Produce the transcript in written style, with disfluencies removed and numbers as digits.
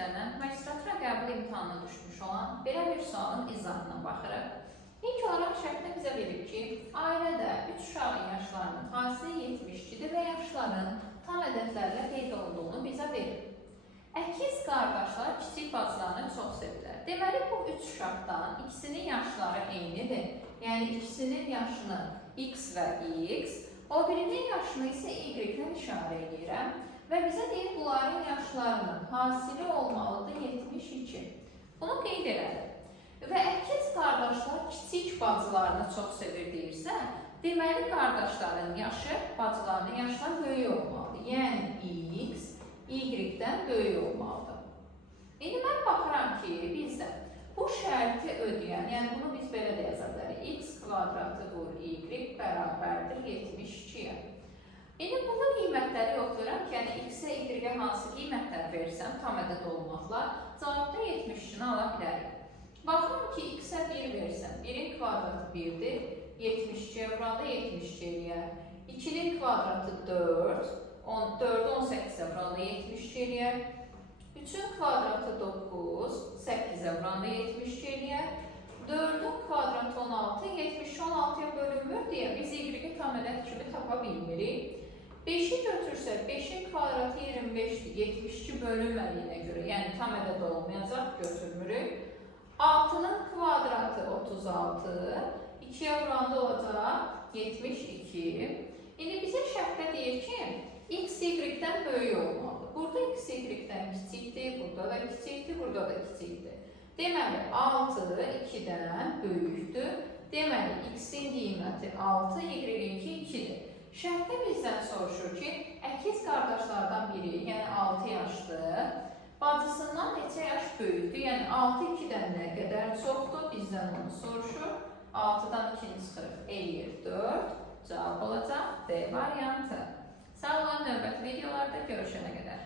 üzərindən magistratura qəbul imtahanına düşmüş olan belə bir sualın izahına baxırıq. İlk olaraq şərtdə bizə verir ki, ailədə 3 uşağın yaşlarının hasili 72-dir və yaşların tam ədədlərlə qeyd olduğunu bizə verir. Əkiz qardaşlar kiçik bacılarını çox sevirlər. Deməli, bu 3 uşaqdan ikisinin yaşları eynidir. Yəni, ikisinin yaşını x və x, o birinin yaşını isə y-lə işarə edirəm. Və bizə deyir, bunların yaşlarının hasili olmalıdır 72. Bunu qeyd elədim. Və əkiz qardaşlar kiçik bacılarını çox sevir deyirsə, deməli, qardaşların yaşı bacılarının yaşından böyük olmalıdır. Yəni, x, y-dən böyük olmalıdır. İndi mən baxıram ki, bizdə bu şərti ödəyən, yəni bunu biz belə də yaza bilərik. X kvadratı vur y bərabərdir 72-yə. İndi burada qiymətləri yoxlayıram ki, yəni x-ə, y-ə hansı qiymətlər versəm, tam ədəd olmaqla, cavabda 73-ni ala bilərik. Baxıram ki, x-ə 1 versəm, 1-in kvadratı 1-dir, 72-yə vuranda 72 eləyər. 2-nin kvadratı 4, 4-ü 18-ə vuranda 72 eləyər. 3-ün kvadratı 9, 8-ə vuranda 72 eləyər. 4-ün kvadratı 16, 70-16-ya bölünmür deyə biz y-i tam ədəd kimi tapa bilmirik. 5-i götürsək, 5-in kvadratı 25-dir, 72 bölünmədiyinə görə, yəni tam ədəd olmayacaq, götürmürük. 6-nın kvadratı 36, 2-yə vuranda olacaq 72. İndi bizə şərtdə deyir ki, x y-dən böyük olmalıdır. Burada x y-dən kiçikdir, burada da kiçikdir, burada da kiçikdir. Deməli, 6 2-dən böyükdür. Deməli, x-in qiyməti 6, y-inki 2-dir. Şərtdə bizdən soruşur ki, əkiz qardaşlardan biri, yəni 6 yaşdır, bacısından neçə yaş böyükdür, yəni 6 2-dən nə qədər çoxdur, bizdən onu soruşur. 6-dan 2-ni çıxırıq, eləyir 4, cavab olacaq D variantı. Sağ olun, növbəti videolarda görüşənə qədər.